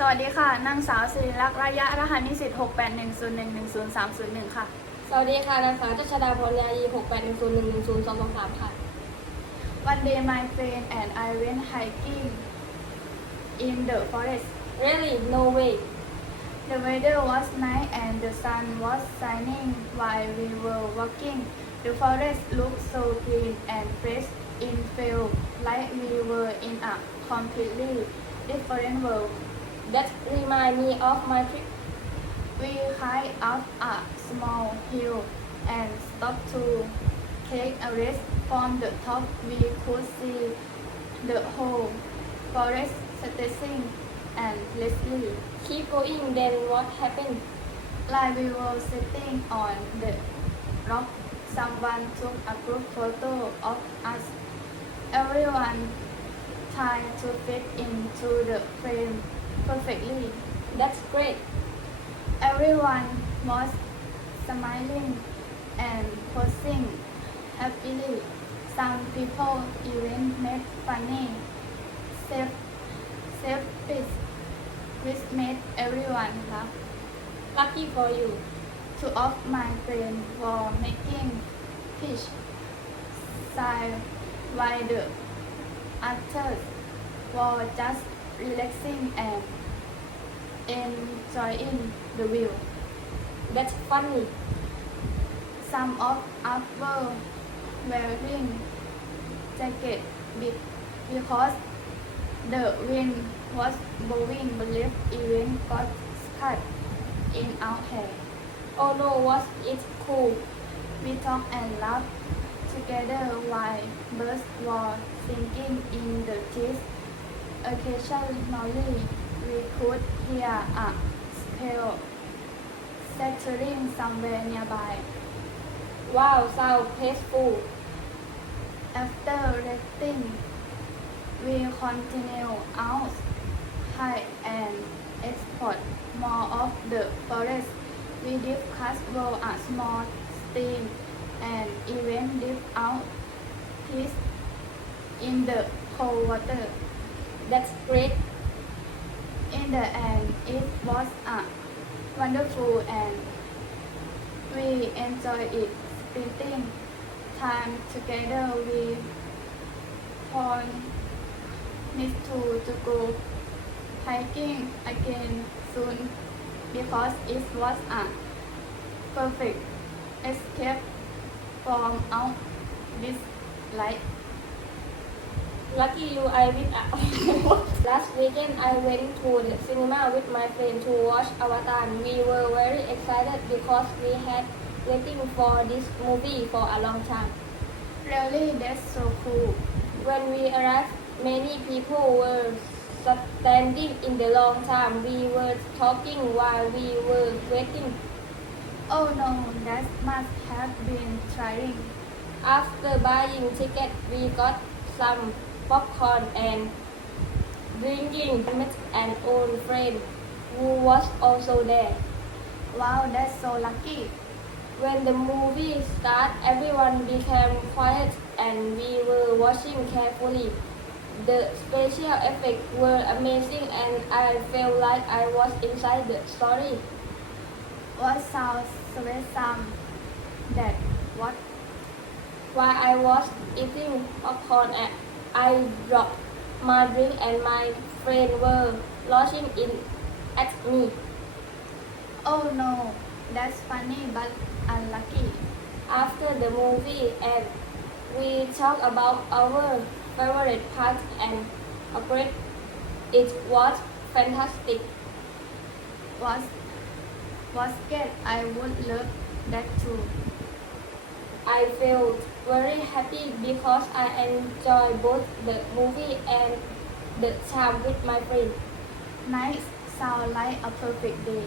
สวัสดีค่ะนางสาวศิริลักษณ์ระยะรหัสนิสิต68101103001ค่ะ สวัสดีค่ะนางสาวจัชดาพรยายี6 8 1 0 1 1 0 2 2 3 ค่ะ One day my friend and I went hiking in the forest. Really no way The weather was nice and the sun was shining while we were walking. The forest looked so green and fresh. It felt like we were in a completely different world. That remind me of my trip We hiked up a small hill and stopped to take a rest. From the top, we could see the whole forest stretching and endlessly. keep going then what happened Like we were sitting on the rock, someone took a group photo of us. Everyone tried to fit into the frame perfectly. that's great Everyone was smiling and posing happily. Some people even made funny self selfies which made everyone laugh. lucky for you Two of my friends were making fish sign while the others were just relaxing and enjoying the view. that's funny Some of us were wearing jacket because the wind was blowing but even got cut in our hair. Although was it cool We talked and laughed together while birds were singing in the trees. Occasionally, we could hear a uh, squirrel settling somewhere nearby. wow so peaceful After resting, we continue out hike and export more of the forest. We discuss about a small stream and even dip out fish in the cold water. That's great In the end, it was a wonderful and we enjoyed it. Spending time together, we promised to, to go hiking again soon because it was a perfect escape from our this life. Lucky you I with last weekend I went to the cinema with my friend to watch Avatar we were very excited because we had waiting for this movie for a long time Really, that's so cool. When we arrived, many people were standing in the long time. We were talking while we were waiting. Oh no, that must have been trying. After buying ticket, we got some popcorn and drinking with an old friend who was also there. Wow, that's so lucky. When the movie started, everyone became quiet and we were watching carefully. The special effects were amazing and I felt like I was inside the story. What sounds some that what While I was eating popcorn, and I dropped my drink and my friend were launching in at me. oh no, that's funny but unlucky. After the movie and we talked about our favorite parts and agreed it was fantastic. Was was good. I would love that too. I felt very happy because I enjoyed both the movie and the time with my friends. Nice sound like a perfect day.